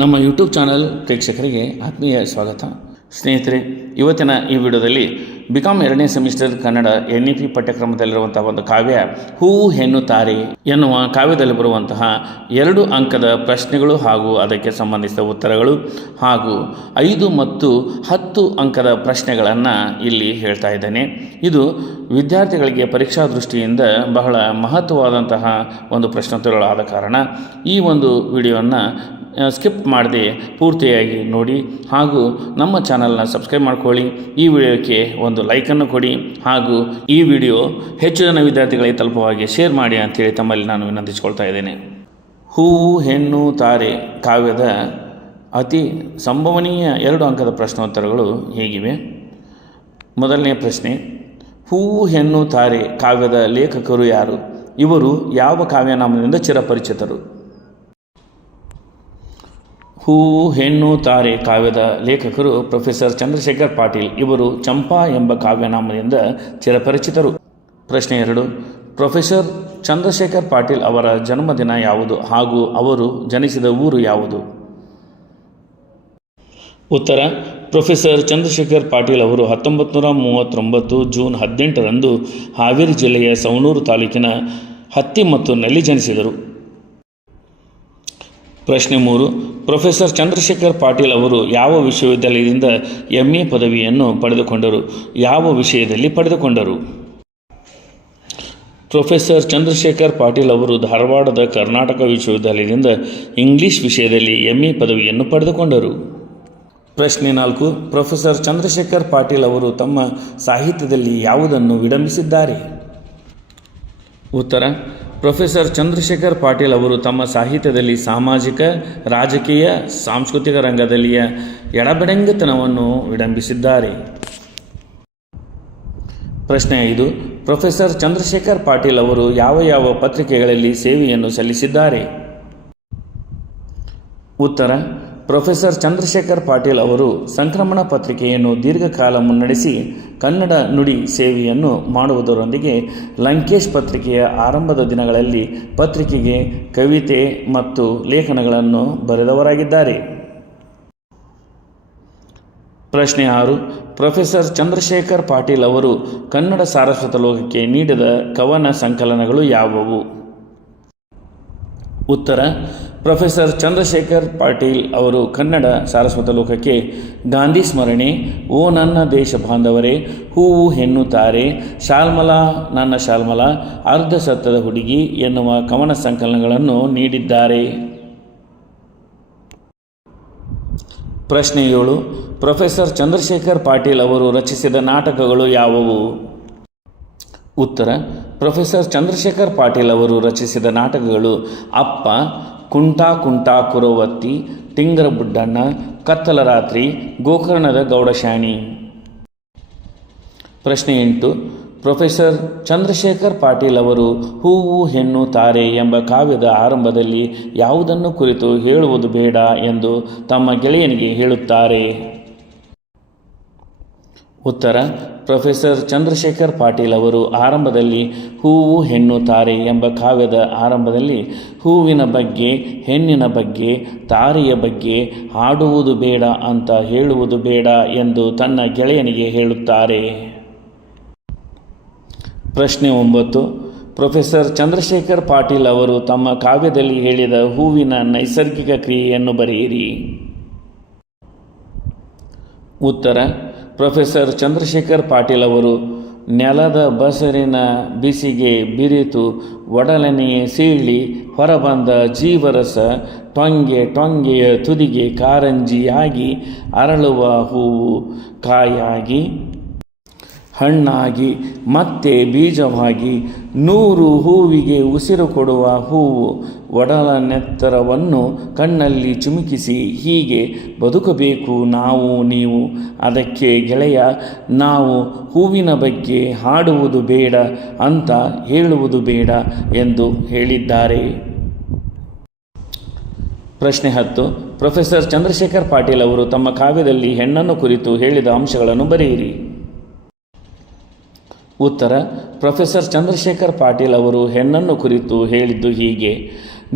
ನಮ್ಮ YouTube channel ಪ್ರೇಕ್ಷಕರಿಗೆ ಆತ್ಮೀಯ ಸ್ವಾಗತ. ಸ್ನೇಹಿತರೆ, ಇವತ್ತಿನ ಈ ವಿಡಿಯೋದಲ್ಲಿ ಬಿಕಾಂ 2ನೇ ಸೆಮಿಸ್ಟರ್ ಕನ್ನಡ NEP ಪಠ್ಯಕ್ರಮದಲ್ಲಿರುವಂತಹ ಒಂದು ಕಾವ್ಯ ಹೂವು ಹೆಣ್ಣು ತಾರೆ ಎನ್ನುವ ಕಾವ್ಯದಲ್ಲಿ ಬರುವಂತಹ 2 ಅಂಕದ ಪ್ರಶ್ನೆಗಳು ಹಾಗೂ ಅದಕ್ಕೆ ಸಂಬಂಧಿಸಿದ ಉತ್ತರಗಳು ಹಾಗೂ 5 ಮತ್ತು 10 ಅಂಕದ ಪ್ರಶ್ನೆಗಳನ್ನು ಇಲ್ಲಿ ಹೇಳ್ತಾ ಇದ್ದೇನೆ. ಇದು ವಿದ್ಯಾರ್ಥಿಗಳಿಗೆ ಪರೀಕ್ಷಾ ದೃಷ್ಟಿಯಿಂದ ಬಹಳ ಮಹತ್ವವಾದಂತಹ ಒಂದು ಪ್ರಶ್ನೋತ್ತರಗಳಾದ ಕಾರಣ ಈ ಒಂದು ವಿಡಿಯೋವನ್ನು ಸ್ಕಿಪ್ ಮಾಡದೆ ಪೂರ್ತಿಯಾಗಿ ನೋಡಿ ಹಾಗೂ ನಮ್ಮ ಚಾನಲ್ನ ಸಬ್ಸ್ಕ್ರೈಬ್ ಮಾಡ್ಕೊಳ್ಳಿ. ಈ ವಿಡಿಯೋಕ್ಕೆ ಒಂದು ಲೈಕನ್ನು ಕೊಡಿ ಹಾಗೂ ಈ ವಿಡಿಯೋ ಹೆಚ್ಚು ಜನ ವಿದ್ಯಾರ್ಥಿಗಳಿಗೆ ತಲುಪುವ ಶೇರ್ ಮಾಡಿ ಅಂತೇಳಿ ತಮ್ಮಲ್ಲಿ ನಾನು ವಿನಂತಿಸಿಕೊಳ್ತಾ ಇದ್ದೇನೆ. ಹೂವು ಹೆಣ್ಣು ತಾರೆ ಕಾವ್ಯದ ಅತಿ ಸಂಭವನೀಯ 2 ಅಂಕದ ಪ್ರಶ್ನೋತ್ತರಗಳು ಹೀಗಿವೆ. ಮೊದಲನೇ ಪ್ರಶ್ನೆ, ಹೂವು ಹೆಣ್ಣು ತಾರೆ ಕಾವ್ಯದ ಲೇಖಕರು ಯಾರು? ಇವರು ಯಾವ ಕಾವ್ಯನಾಮದಿಂದ ಚಿರಪರಿಚಿತರು? ಹೂವು ಹೆಣ್ಣು ತಾರೆ ಕಾವ್ಯದ ಲೇಖಕರು ಪ್ರೊಫೆಸರ್ ಚಂದ್ರಶೇಖರ್ ಪಾಟೀಲ್. ಇವರು ಚಂಪಾ ಎಂಬ ಕಾವ್ಯನಾಮದಿಂದ ಚಿರಪರಿಚಿತರು. ಪ್ರಶ್ನೆ 2, ಪ್ರೊಫೆಸರ್ ಚಂದ್ರಶೇಖರ್ ಪಾಟೀಲ್ ಅವರ ಜನ್ಮದಿನ ಯಾವುದು ಹಾಗೂ ಅವರು ಜನಿಸಿದ ಊರು ಯಾವುದು? ಉತ್ತರ, ಪ್ರೊಫೆಸರ್ ಚಂದ್ರಶೇಖರ್ ಪಾಟೀಲ್ ಅವರು 1939 ಜೂನ್ 18ರಂದು ಹಾವೇರಿ ಜಿಲ್ಲೆಯ ಸವಣೂರು ತಾಲೂಕಿನ ಹತ್ತಿ ಮತ್ತು ನಲ್ಲಿ ಜನಿಸಿದರು. ಪ್ರಶ್ನೆ 3, ಪ್ರೊಫೆಸರ್ ಚಂದ್ರಶೇಖರ್ ಪಾಟೀಲ್ ಅವರು ಯಾವ ವಿಶ್ವವಿದ್ಯಾಲಯದಿಂದ MA ಪದವಿಯನ್ನು ಪಡೆದುಕೊಂಡರು? ಯಾವ ವಿಷಯದಲ್ಲಿ ಪಡೆದುಕೊಂಡರು? ಪ್ರೊಫೆಸರ್ ಚಂದ್ರಶೇಖರ್ ಪಾಟೀಲ್ ಅವರು ಧಾರವಾಡದ ಕರ್ನಾಟಕ ವಿಶ್ವವಿದ್ಯಾಲಯದಿಂದ ಇಂಗ್ಲಿಷ್ ವಿಷಯದಲ್ಲಿ MA ಪದವಿಯನ್ನು ಪಡೆದುಕೊಂಡರು. ಪ್ರಶ್ನೆ 4, ಪ್ರೊಫೆಸರ್ ಚಂದ್ರಶೇಖರ್ ಪಾಟೀಲ್ ಅವರು ತಮ್ಮ ಸಾಹಿತ್ಯದಲ್ಲಿ ಯಾವುದನ್ನು ವಿಡಂಬಿಸಿದ್ದಾರೆ? ಉತ್ತರ, ಪ್ರೊಫೆಸರ್ ಚಂದ್ರಶೇಖರ್ ಪಾಟೀಲ್ ಅವರು ತಮ್ಮ ಸಾಹಿತ್ಯದಲ್ಲಿ ಸಾಮಾಜಿಕ, ರಾಜಕೀಯ, ಸಾಂಸ್ಕೃತಿಕ ರಂಗದಲ್ಲಿಯ ಎಡಬೆಡಂಗತನವನ್ನು ವಿಡಂಬಿಸಿದ್ದಾರೆ. ಪ್ರಶ್ನೆ 5, ಪ್ರೊಫೆಸರ್ ಚಂದ್ರಶೇಖರ್ ಪಾಟೀಲ್ ಅವರು ಯಾವ ಪತ್ರಿಕೆಗಳಲ್ಲಿ ಸೇವೆಯನ್ನು ಸಲ್ಲಿಸಿದ್ದಾರೆ? ಉತ್ತರ, ಪ್ರೊಫೆಸರ್ ಚಂದ್ರಶೇಖರ್ ಪಾಟೀಲ್ ಅವರು ಸಂಕ್ರಮಣ ಪತ್ರಿಕೆಯನ್ನು ದೀರ್ಘಕಾಲ ಮುನ್ನಡೆಸಿ ಕನ್ನಡ ನುಡಿ ಸೇವೆಯನ್ನು ಮಾಡುವುದರೊಂದಿಗೆ ಲಂಕೇಶ್ ಪತ್ರಿಕೆಯ ಆರಂಭದ ದಿನಗಳಲ್ಲಿ ಪತ್ರಿಕೆಗೆ ಕವಿತೆ ಮತ್ತು ಲೇಖನಗಳನ್ನು ಬರೆದವರಾಗಿದ್ದಾರೆ. ಪ್ರಶ್ನೆ 6, ಪ್ರೊಫೆಸರ್ ಚಂದ್ರಶೇಖರ್ ಪಾಟೀಲ್ ಅವರು ಕನ್ನಡ ಸಾರಸ್ವತ ಲೋಕಕ್ಕೆ ನೀಡಿದ ಕವನ ಸಂಕಲನಗಳು ಯಾವುವು? ಉತ್ತರ, ಪ್ರೊಫೆಸರ್ ಚಂದ್ರಶೇಖರ್ ಪಾಟೀಲ್ ಅವರು ಕನ್ನಡ ಸಾರಸ್ವತ ಲೋಕಕ್ಕೆ ಗಾಂಧಿ ಸ್ಮರಣೆ, ಓ ನನ್ನ ದೇಶ ಬಾಂಧವರೇ, ಹೂವು ಹೆಣ್ಣು ತಾರೆ, ಶಾಲ್ಮಲಾ ನನ್ನ ಶಾಲ್ಮಲಾ, ಅರ್ಧ ಸತ್ತದ ಹುಡುಗಿ ಎನ್ನುವ ಕವನ ಸಂಕಲನಗಳನ್ನು ನೀಡಿದ್ದಾರೆ. ಪ್ರಶ್ನೆ 7, ಪ್ರೊಫೆಸರ್ ಚಂದ್ರಶೇಖರ್ ಪಾಟೀಲ್ ಅವರು ರಚಿಸಿದ ನಾಟಕಗಳು ಯಾವುವು? ಉತ್ತರ, ಪ್ರೊಫೆಸರ್ ಚಂದ್ರಶೇಖರ್ ಪಾಟೀಲ್ ಅವರು ರಚಿಸಿದ ನಾಟಕಗಳು ಅಪ್ಪ, ಕುಂಟಾ ಕುಂಟಾ ಕುರವತ್ತಿ, ಟಿಂಗರ ಬುಡ್ಡಣ್ಣ, ಕತ್ತಲ ರಾತ್ರಿ, ಗೋಕರ್ಣದ ಗೌಡಶಾಣಿ. ಪ್ರಶ್ನೆ 8, ಪ್ರೊಫೆಸರ್ ಚಂದ್ರಶೇಖರ್ ಪಾಟೀಲ್ ಅವರು ಹೂವು ಹೆಣ್ಣು ತಾರೆ ಎಂಬ ಕಾವ್ಯದ ಆರಂಭದಲ್ಲಿ ಯಾವುದನ್ನು ಕುರಿತು ಹೇಳುವುದು ಬೇಡ ಎಂದು ತಮ್ಮ ಗೆಳೆಯನಿಗೆ ಹೇಳುತ್ತಾರೆ? ಉತ್ತರ, ಪ್ರೊಫೆಸರ್ ಚಂದ್ರಶೇಖರ್ ಪಾಟೀಲ್ ಅವರು ಆರಂಭದಲ್ಲಿ ಹೂವು ಹೆಣ್ಣು ತಾರೆ ಎಂಬ ಕಾವ್ಯದ ಆರಂಭದಲ್ಲಿ ಹೂವಿನ ಬಗ್ಗೆ, ಹೆಣ್ಣಿನ ಬಗ್ಗೆ, ತಾರೆಯ ಬಗ್ಗೆ ಹಾಡುವುದು ಬೇಡ ಅಂತ ಹೇಳುವುದು ಬೇಡ ಎಂದು ತನ್ನ ಗೆಳೆಯನಿಗೆ ಹೇಳುತ್ತಾರೆ. ಪ್ರಶ್ನೆ 9, ಪ್ರೊಫೆಸರ್ ಚಂದ್ರಶೇಖರ್ ಪಾಟೀಲ್ ಅವರು ತಮ್ಮ ಕಾವ್ಯದಲ್ಲಿ ಹೇಳಿದ ಹೂವಿನ ನೈಸರ್ಗಿಕ ಕ್ರಿಯೆಯನ್ನು ಬರೆಯಿರಿ. ಉತ್ತರ, ಪ್ರೊಫೆಸರ್ ಚಂದ್ರಶೇಖರ್ ಪಾಟೀಲ್ ಅವರು ನೆಲದ ಬಸರಿನ ಬಿಸಿಗೆ ಬಿರಿತು ಒಡಲನೆಯೇ ಸೀಳಿ ಹೊರಬಂದ ಜೀವರಸ ಟೊಂಗೆಯ ತುದಿಗೆ ಕಾರಂಜಿಯಾಗಿ ಅರಳುವ ಹೂವು ಕಾಯಾಗಿ ಹಣ್ಣಾಗಿ ಮತ್ತೆ ಬೀಜವಾಗಿ 100 ಹೂವಿಗೆ ಉಸಿರು ಕೊಡುವ ಹೂವು ಒಡಲನೆತ್ತರವನ್ನು ಕಣ್ಣಲ್ಲಿ ಚಿಮುಕಿಸಿ ಹೀಗೆ ಬದುಕಬೇಕು ನಾವು ನೀವು. ಅದಕ್ಕೆ ಗೆಳೆಯ ನಾವು ಹೂವಿನ ಬಗ್ಗೆ ಹಾಡುವುದು ಬೇಡ ಅಂತ ಹೇಳುವುದು ಬೇಡ ಎಂದು ಹೇಳಿದ್ದಾರೆ. ಪ್ರಶ್ನೆ 10, ಪ್ರೊಫೆಸರ್ ಚಂದ್ರಶೇಖರ್ ಪಾಟೀಲ್ ಅವರು ತಮ್ಮ ಕಾವ್ಯದಲ್ಲಿ ಹೆಣ್ಣನ್ನು ಕುರಿತು ಹೇಳಿದ ಅಂಶಗಳನ್ನು ಬರೆಯಿರಿ. ಉತ್ತರ, ಪ್ರೊಫೆಸರ್ ಚಂದ್ರಶೇಖರ್ ಪಾಟೀಲ್ ಅವರು ಹೆಣ್ಣನ್ನು ಕುರಿತು ಹೇಳಿದ್ದು ಹೀಗೆ: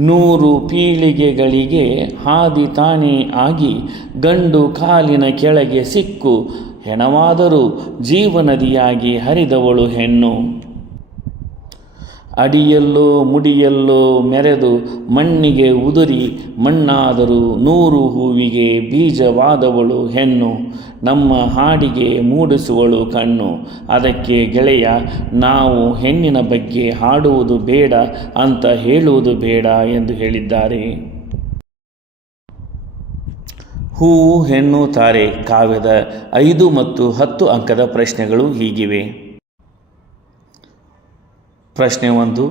100 ಪೀಳಿಗೆಗಳಿಗೆ ಹಾದಿ ತಾನೇ ಆಗಿ ಗಂಡು ಕಾಲಿನ ಕೆಳಗೆ ಸಿಕ್ಕು ಹೆಣವಾದರೂ ಜೀವನದಿಯಾಗಿ ಹರಿದವಳು ಹೆಣ್ಣು. ಅಡಿಯಲ್ಲೋ ಮುಡಿಯಲ್ಲೋ ಮೆರೆದು ಮಣ್ಣಿಗೆ ಉದುರಿ ಮಣ್ಣಾದರೂ 100 ಹೂವಿಗೆ ಬೀಜವಾದವಳು ಹೆಣ್ಣು. ನಮ್ಮ ಹಾಡಿಗೆ ಮೂಡಿಸುವಳು ಕಣ್ಣು. ಅದಕ್ಕೆ ಗೆಳೆಯ, ನಾವು ಹೆಣ್ಣಿನ ಬಗ್ಗೆ ಹಾಡುವುದು ಬೇಡ ಅಂತ ಹೇಳುವುದು ಬೇಡ ಎಂದು ಹೇಳಿದ್ದಾರೆ. ಹೂವು ಹೆಣ್ಣು ತಾರೆ ಕಾವ್ಯದ 5 ಮತ್ತು 10 ಅಂಕದ ಪ್ರಶ್ನೆಗಳು ಹೀಗಿವೆ. ಪ್ರಶ್ನೆ 1.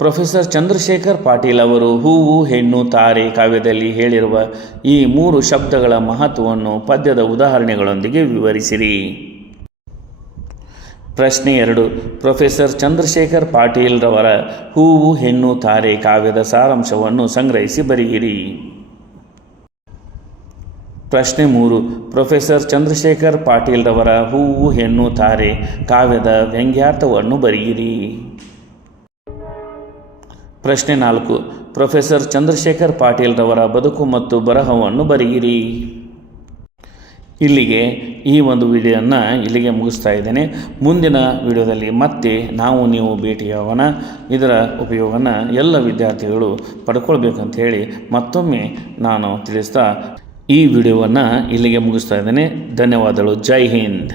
ಪ್ರೊಫೆಸರ್ ಚಂದ್ರಶೇಖರ್ ಪಾಟೀಲ್ ಅವರು ಹೂವು ಹೆಣ್ಣು ತಾರೆ ಕಾವ್ಯದಲ್ಲಿ ಹೇಳಿರುವ ಈ 3 ಶಬ್ದಗಳ ಮಹತ್ವವನ್ನು ಪದ್ಯದ ಉದಾಹರಣೆಗಳೊಂದಿಗೆ ವಿವರಿಸಿರಿ. ಪ್ರಶ್ನೆ 2. ಪ್ರೊಫೆಸರ್ ಚಂದ್ರಶೇಖರ್ ಪಾಟೀಲ್ ರವರ ಹೂವು ಹೆಣ್ಣು ತಾರೆ ಕಾವ್ಯದ ಸಾರಾಂಶವನ್ನು ಸಂಗ್ರಹಿಸಿ ಬರೆಯಿರಿ. ಪ್ರಶ್ನೆ 3. ಪ್ರೊಫೆಸರ್ ಚಂದ್ರಶೇಖರ್ ಪಾಟೀಲ್ ರವರ ಹೂವು ಹೆಣ್ಣು ತಾರೆ ಕಾವ್ಯದ ವ್ಯಂಗ್ಯಾರ್ಥವನ್ನು ಬರೆಯಿರಿ. ಪ್ರಶ್ನೆ 4. ಪ್ರೊಫೆಸರ್ ಚಂದ್ರಶೇಖರ್ ಪಾಟೀಲ್ ರವರ ಬದುಕು ಮತ್ತು ಬರಹವನ್ನು ಬರೆಯಿರಿ. ಇಲ್ಲಿಗೆ ಈ ಒಂದು ವಿಡಿಯೋನ ಇಲ್ಲಿಗೆ ಮುಗಿಸ್ತಾ ಇದ್ದೇನೆ. ಮುಂದಿನ ವಿಡಿಯೋದಲ್ಲಿ ಮತ್ತೆ ನೀವು ಭೇಟಿಯಾಗೋಣ. ಇದರ ಉಪಯೋಗನ ಎಲ್ಲ ವಿದ್ಯಾರ್ಥಿಗಳು ಪಡ್ಕೊಳ್ಬೇಕಂತ ಹೇಳಿ ಮತ್ತೊಮ್ಮೆ ನಾನು ತಿಳಿಸ್ತಾ ಈ ವಿಡಿಯೋವನ್ನು ಇಲ್ಲಿಗೆ ಮುಗಿಸ್ತಾ ಇದ್ದೇನೆ. ಧನ್ಯವಾದಗಳು. ಜೈ ಹಿಂದ್.